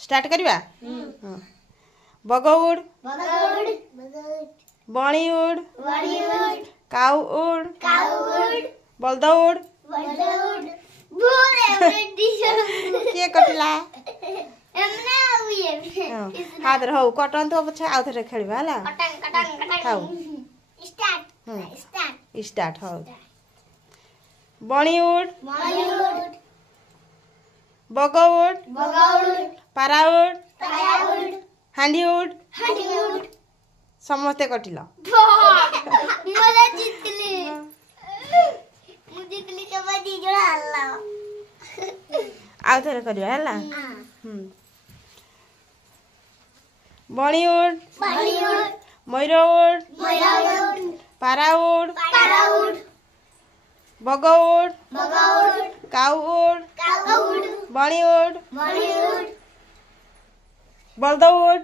start करवा बगौड़ बणीउड़ काउड़ बलदौड़ किए कटला हाथ रहो कटन तो पछे आउ थरे खेलबा हला खाऊ स्टार्ट हो बणीउड़ बगौड़ पाराउड़ हांडीउड़ समस्ते कटिल आउ थरे करबा हला बणीउड़ मयूरउड़ पाराउड़ बगौड़ काउड़ बणीउड़ बलदौड़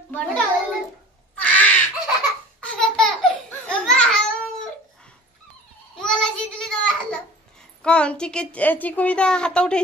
कौन चिकु हाथ उठे